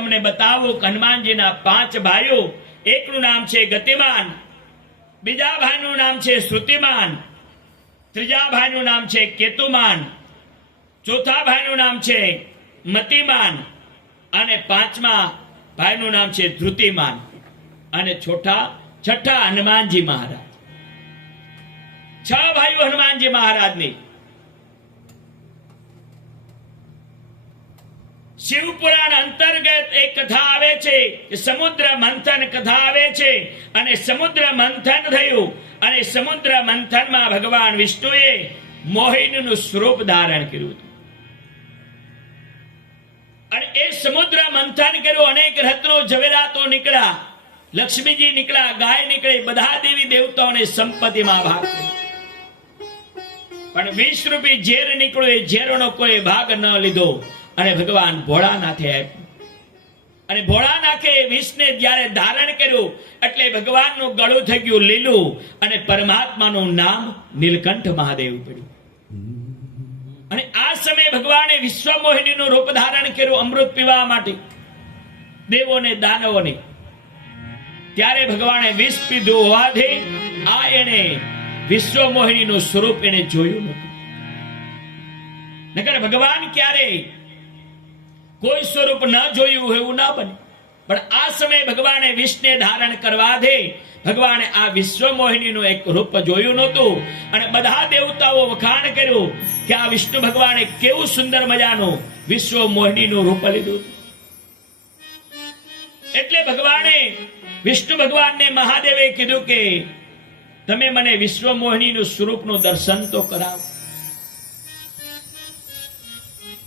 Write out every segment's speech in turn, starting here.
તમને બતાવું કે હનુમાનજીના 5 ભાઈઓ, એકનું નામ છે ગતિમાન, બીજા ભાઈનું નામ છે શ્રુતિમાન, ત્રીજા ભાઈનું નામ છે કેતુમાન, ચોથા ભાઈનું નામ છે મતિમાન અને 5મા ભાઈનું નામ છે ધૃતિમાન અને છઠ્ઠા હનુમાનજી મહારાજ. 6 ભાઈઓ હનુમાનજી મહારાજની. શિવપુરાણ અંતર્ગત એક કથા આવે છે કે સમુદ્ર મંથન કથા આવે છે અને સમુદ્ર મંથન થયું અને સમુદ્ર મંથનમાં ભગવાન વિષ્ણુએ મોહિનીનું સ્વરૂપ ધારણ કર્યું હતું અને એ સમુદ્ર મંથન કર્યું. અનેક રત્નો જવેરાતો નીકળ્યા, લક્ષ્મીજી નીકળ્યા, ગાય નીકળી, બધા દેવી દેવતાઓને સંપત્તિમાં ભાગ કર્યો. પણ 20 રૂપી ઝેર નીકળ્યું. એ ઝેરનો કોઈ ભાગ ન લીધો અને ભગવાન ભોળાનાથે આપ્યું. અને ભોળાનાથે વિષને જ્યારે ધારણ કર્યું એટલે ભગવાનનું ગળું થઈ ગયું લીલું અને પરમાત્માનું નામ નીલકંઠ મહાદેવ પડ્યું. અને આ સમયે ભગવાને વિશ્વમોહિનીનું રૂપ ધારણ કર્યું અમૃત પીવા માટે દેવોને દાનવોને. ત્યારે ભગવાને વિષ પીધું હોવાથી આ એને વિશ્વમોહિનીનું સ્વરૂપ એને જોયું નતું. નકર ભગવાન ક્યારે કોઈ સ્વરૂપ ન જોયું એવું ના બને. પણ આ સમયે ભગવાને વિષને ધારણ કરવા દે ભગવાને આ વિશ્વમોહિનીનું એક રૂપ જોયું નહોતું અને બધા દેવતાઓ વખાણ કર્યું કે આ વિષ્ણુ ભગવાને કેવું સુંદર મજાનું વિશ્વમોહિનીનું રૂપ લીધું. એટલે ભગવાને વિષ્ણુ ભગવાનને મહાદેવે કીધું કે તમે મને વિશ્વમોહિનીનું સ્વરૂપનું દર્શન તો કરાવો.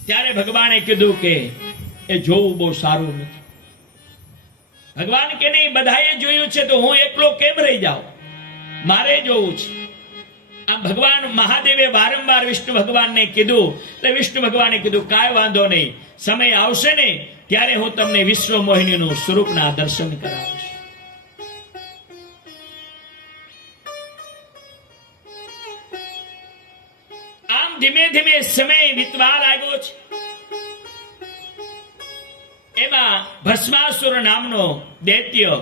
ત્યારે ભગવાને કીધું કે એ જોવું બહુ સારું નથી. ભગવાન કે નહીં, બધાએ જોયું છે તો હું એકલો કેમ રહી જાઉં, મારે જોવું છે. આમ ભગવાન મહાદેવે વારંવાર વિષ્ણુ ભગવાનને કીધું. એટલે વિષ્ણુ ભગવાને કીધું કાંઈ વાંધો નહીં, સમય આવશે ને ત્યારે હું તમને વિશ્વમોહિનીનું સ્વરૂપના દર્શન કરાવીશ. આમ ધીમે ધીમે સમય વીતવા લાગ્યો છે. એમાં ભસ્માસુર નામનો દૈત્ય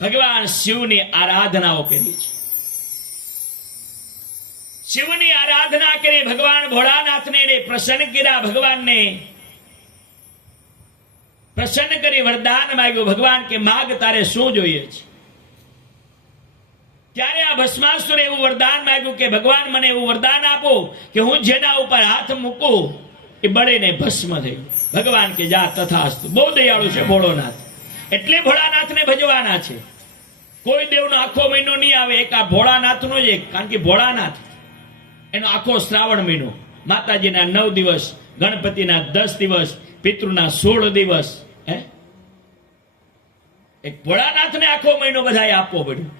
ભગવાન શિવની આરાધનાઓ કરી છે. શિવની આરાધના કરી ભગવાન ભોળાનાથને પ્રસન્ન કર્યા. ભગવાનને પ્રસન્ન કરી વરદાન માંગ્યું. ભગવાન કે માગ તારે શું જોઈએ છે? ત્યારે આ ભસ્માસુરે એવું વરદાન માંગ્યું કે ભગવાન મને એવું વરદાન આપો કે હું જેના ઉપર હાથ મૂકું એ બળીને ભસ્મ થઈ. ભગવાન કે જા તથાસ્તુ. બહુ દયાળુ છે ભોળોનાથ. એટલે ભોળાનાથને ભજવાના છે. કોઈ દેવનો આખો મહિનો નહીં આવે, એક આ ભોળાનાથનો જ એક. કારણ કે ભોળાનાથ એનો આખો શ્રાવણ મહિનો, માતાજીના 9 દિવસ, ગણપતિના 10 દિવસ, પિતૃના 16 દિવસ. એક ભોળાનાથને આખો મહિનો બધાએ આપવો પડ્યો.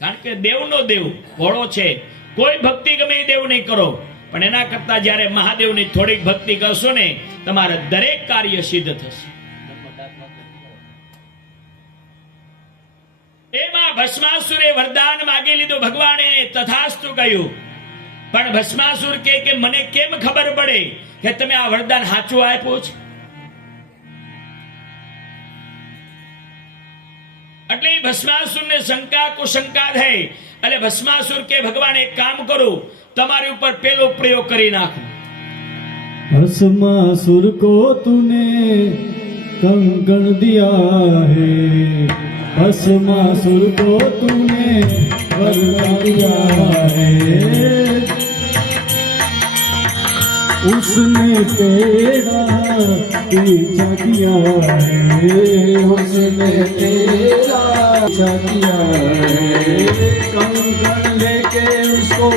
કારણ કે દેવનો દેવ ભોળો છે. કોઈ ભક્તિ ગમે એ દેવ નહીં કરો, પણ એના કરતા જ્યારે મહાદેવની થોડીક ભક્તિ કરશો ને તમારા દરેક કાર્ય સિદ્ધ થશે. એમાં ભસ્માસુરે વરદાન માગી લીધું. ભગવાને તથાસ્તુ કહ્યું. પણ ભસ્માસુર કે મને કેમ ખબર પડે કે તમે આ વરદાન સાચું આપ્યું છે? એટલે ભસ્માસુરને શંકા કુશંકા થઈ. એટલે ભસ્માસુર કે ભગવાન એક કામ કરું, તમારી ઉપર પેલો પ્રયોગ કરી નાખું. भस्मासुर को तूने कंकण दिया है, भस्मासुर को तूने वरदान दिया है, उसने तेरा पीछा किया है, उसने तेरा पीछा किया है, कंकण लेके उसको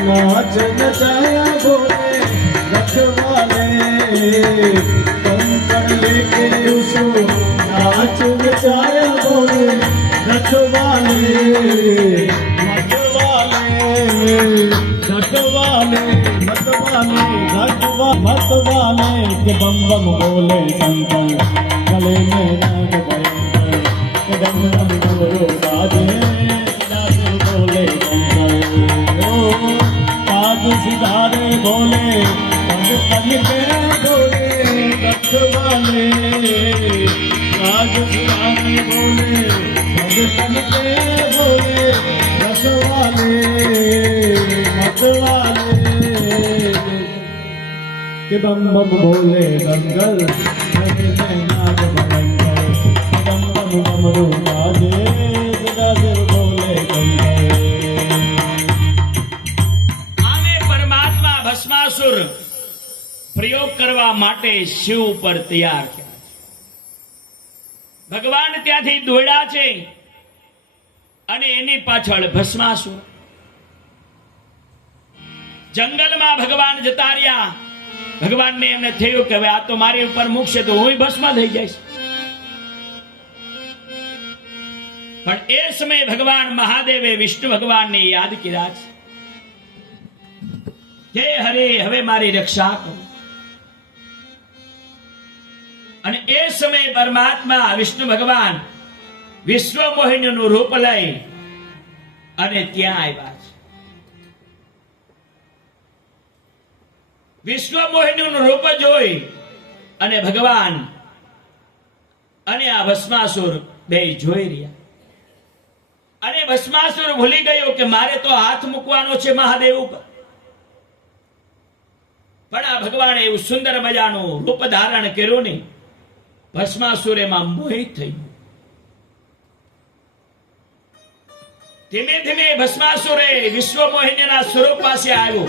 नाच नचाया बोले रखवाले, कंकण लेके उसको नाच नचाया बोले रखवाले, मतवाले मतवाले के बम बम बोले शंकर, गले में नाग भयंकर, डम डम डमरू बाजे, सिदारे बोले शंकर, ओ पाद सिधारे बोले, पग पग के बोले रखवाले। राज स्वामी बोले भगतन के बोले रसवाले मतवाले कि बम बम बोले दंगल धरे में नाग भयंकर बम बम डमरू बाजे सदा शिव बोले दंगल આમે પરમાત્મા ભસ્માસુર પ્રયોગ કરવા માટે શિવ ઉપર તૈયાર થયા છે. ભગવાન ત્યાંથી દોડ્યા છે અને એની પાછળ ભસ્માસુર. જંગલમાં ભગવાન જતા રહ્યા. ભગવાનને એમને થયું કે હવે આ તો મારી ઉપર મૂકશે તો હું ભસ્મ થઈ જઈશ. પણ એ સમયે ભગવાન મહાદેવે વિષ્ણુ ભગવાનને યાદ કર્યા છે. હે હરે, હવે મારી રક્ષા કરો. અને એ સમયે પરમાત્મા વિષ્ણુ ભગવાન વિશ્વ મોહિનીનું રૂપ લઈ અને ત્યાં આવ્યા છે. વિશ્વ મોહિનીનું રૂપ જોઈ અને ભગવાન અને આ ભસ્માસુર બે જોઈ રહ્યા. અને ભસ્માસુર ભૂલી ગયો કે મારે તો હાથ મૂકવાનો છે મહાદેવ ઉપર. પણ આ ભગવાને એવું સુંદર મજાનું રૂપ ધારણ કર્યું નહીં. ભસ્માસુર એમાં મોહિત થઈ ગયો. ધીમે ધીમે ભસ્માસુરે વિશ્વ મોહિનીના સ્વરૂપ પાસે આવ્યો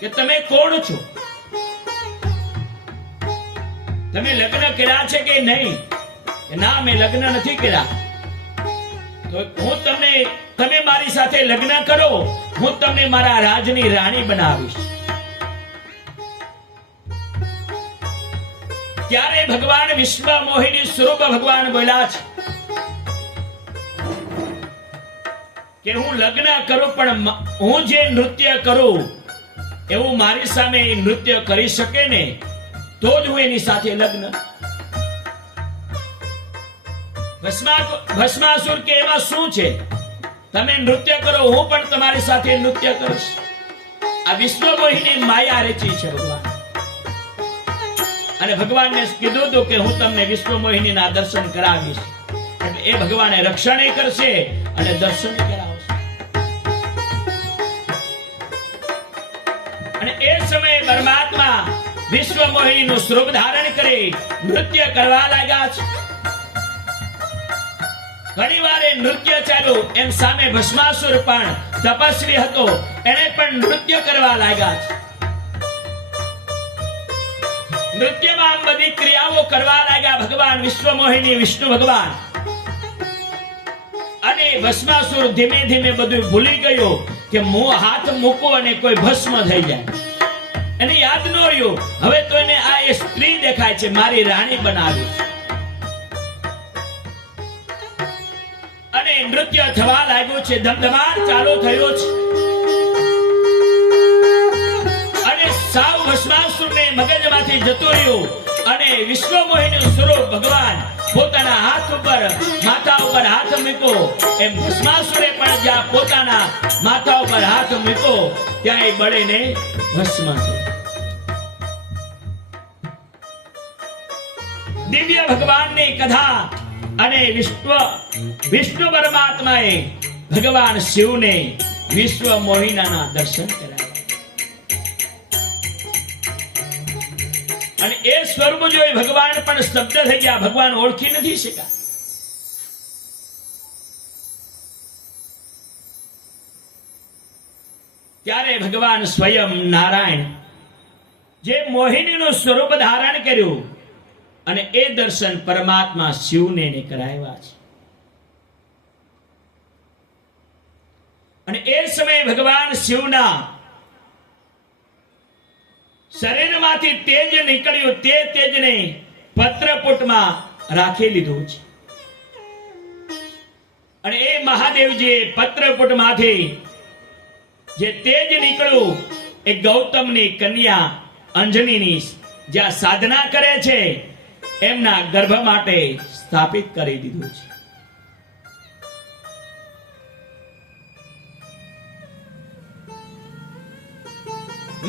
કે તમે કોણ છો? તમે લગ્ન કર્યા છે કે નહીં? કે ના, મેં લગ્ન નથી કર્યા. તો હું તમે મારી સાથે લગ્ન કરો, હું તમને મારા રાજની રાણી બનાવીશ. ત્યારે ભગવાન વિશ્વ મોહિની સ્વરૂપ ભગવાન બોલ્યા છે કે હું લગ્ન કરું પણ હું જે નૃત્ય કરું એવું મારી સામે નૃત્ય કરી શકે ને તો જ હું એની સાથે લગ્ન. ભસ્માસુર કે એમાં શું છે? તમે નૃત્ય કરો, હું પણ તમારી સાથે નૃત્ય કરીશ. આ વિશ્વ મોહિની માયા રચી છે ભગવાન. અને ભગવાનને કીધું હતું કે હું તમને વિશ્વ મોહિનીના દર્શન કરાવીશ. એટલે એ ભગવાને રક્ષણ કરશે અને દર્શન કરાવશે. અને એ સમયે પરમાત્મા વિશ્વ મોહિનીનું સ્વરૂપ ધારણ કરી નૃત્ય કરવા લાગ્યા છે. ઘણી વાર નૃત્ય ચાલ્યું એમ સામે ભસ્માસુર પણ તપસ્વી હતો, એને પણ નૃત્ય કરવા લાગ્યા છે. નૃત્યમાં બધી ક્રિયાઓ કરવા લાગ્યા ભગવાન વિશ્વ મોહિની વિષ્ણુ ભગવાન. અને ભસ્માસુર ધીમે ધીમે બધું ભૂલી ગયો કે હું હાથ મૂકું અને કોઈ ભસ્મ થઈ જાય. એને યાદ ન રહ્યું. હવે તો એને આ એ સ્ત્રી દેખાય છે, મારી રાણી બનાવી છે. અને નૃત્ય થવા લાગ્યું છે, ધમધમાટ ચાલુ થયો છે. અને સાવ ભસ્માસુરને મગજમાંથી જતું રહ્યું. અને વિશ્વ મોહિની સ્વરૂપ ભગવાન પોતાના હાથ ઉપર માથા ઉપર હાથ મૂકો એમ ભસ્માસુરે પણ જ્યાં પોતાના માથા ઉપર હાથ મૂકો ત્યાં એ બળીને ભસ્મ થયો. દિવ્ય ભગવાનની કથા અને વિષ્ણુ પરમાત્માએ ભગવાન શિવને વિશ્વ મોહિનાના દર્શન કરાવ્યા. અને એ સ્વરૂપ જોઈ ભગવાન પણ સ્તબ્ધ થઈ ગયા. ભગવાન ઓળખી નથી શક્યા. ત્યારે ભગવાન સ્વયં નારાયણ જે મોહિનીનું સ્વરૂપ ધારણ કર્યું અને એ દર્શન પરમાત્મા શિવને કરાવ્યા છે. અને એ સમયે ભગવાન શિવના શરીરમાંથી તેજ નીકળ્યું. તે તેજને પત્રપુટમાં રાખી લીધું છે. અને એ મહાદેવજીએ પત્રપુટમાંથી જે તેજ નીકળ્યું એ ગૌતમની કન્યા અંજનીની જ્યાં સાધના કરે છે એમના ગર્ભ માટે સ્થાપિત કરી દીધું છે.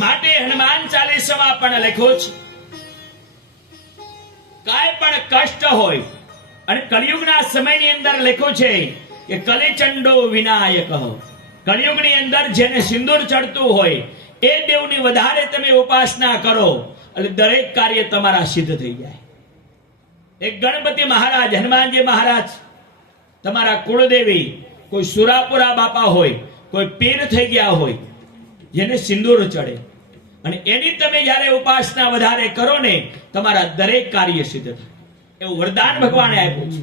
માટે હનુમાન ચાલીસામાં પણ લખ્યો છે કાંઈ પણ કષ્ટ હોય, અને કળિયુગના સમયની અંદર લખ્યું છે કે કલિચંડો વિનાયક, કળિયુગની અંદર જેને સિંદૂર ચડતું હોય એ દેવની વધારે તમે ઉપાસના કરો એટલે દરેક કાર્ય તમારા સિદ્ધ થઈ જાય. એક ગણપતિ મહારાજ, હનુમાનજી મહારાજ તમારા કુળદેવી, કોઈ સુરાપુરા બાપા હોય, કોઈ પીર થઈ ગયા હોય જેને સિંદૂર ચડે, અને એની તમે જ્યારે ઉપાસના વધારે કરો ને તમારા દરેક કાર્ય સિદ્ધ થાય. એવું વરદાન ભગવાને આપ્યું છે.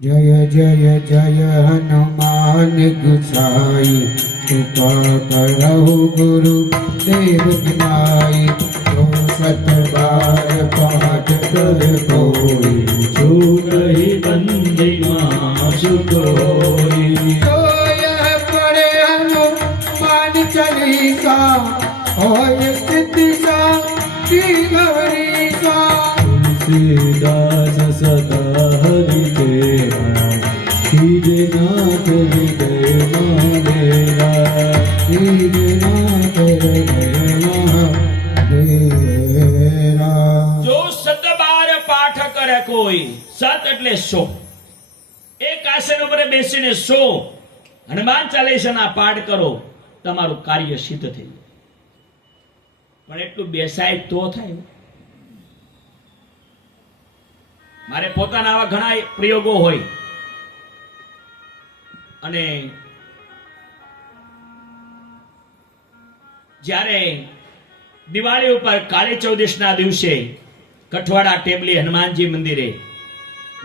જય જય જય હનુમાન ગુસાઈ, કૃપા કરહુ ગુરુ દેવ વિનાય. તો સતબાર પાઠ કર કોઈ, છૂટહી બંધીમાં સુખ હોય. તો યહ પડે હનુમાન ચાલીસા, હોય સિદ્ધિ સા શ્રી ગૌરી સા. તુલસીદાસ સદા હરિ તેરા, कीजे नाथ हृदय मेरा, कीजे नाथ हृदय मेरा. જો સતબાર પાઠ કરે કોઈ, સત એટલે 100, એક આસન ઉપર બેસીને 100 હનુમાન ચાલીસાના પાઠ કરો, તમારું કાર્ય સિદ્ધ થઈ જાય. પણ એટલું બેસાય તો થાય. મારે પોતાના આવા ઘણા પ્રયોગો હોય, અને જ્યારે દિવાળી ઉપર કાળી ચૌદશના દિવસે કઠવાડા ટેબલી હનુમાનજી મંદિરે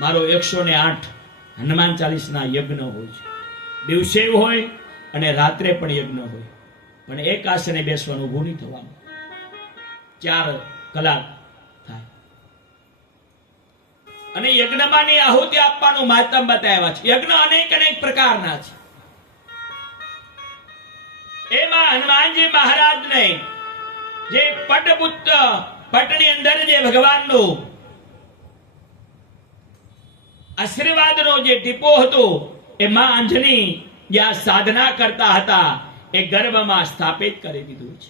મારો 108 હનુમાન ચાલીસના યજ્ઞ હોય છે. દિવસે હોય અને રાત્રે પણ યજ્ઞ હોય, પણ એક આસને બેસવાનું ઊભું નહીં થવાનું. 4 કલાક થાય. અને યજ્ઞમાંની આહુતિ આપવાનું મહત્તમ બતાવ્યા છે. યજ્ઞ અનેક અનેક પ્રકારના છે. એમાં હનુમાનજી મહારાજને જે પટની અંદર જે ભગવાનનું આશીર્વાદનો જે ટીપો હતો એ માં અંજની જ્યાં સાધના કરતા હતા એ ગર્ભમાં સ્થાપિત કરી દીધું છે.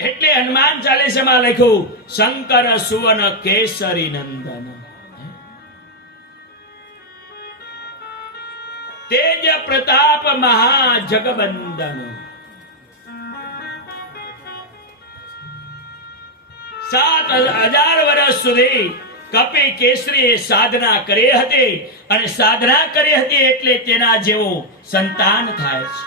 એટલે હનુમાન ચાલીસામાં લખ્યું શંકર સુવન કેસરી નંદન, તેજ પ્રતાપ મહા જગબંદન. 7000 વર્ષ સુધી કપિ કેસરીએ સાધના કરી હતી, અને સાધના કરી હતી એટલે તેના જેવો સંતાન થાય છે.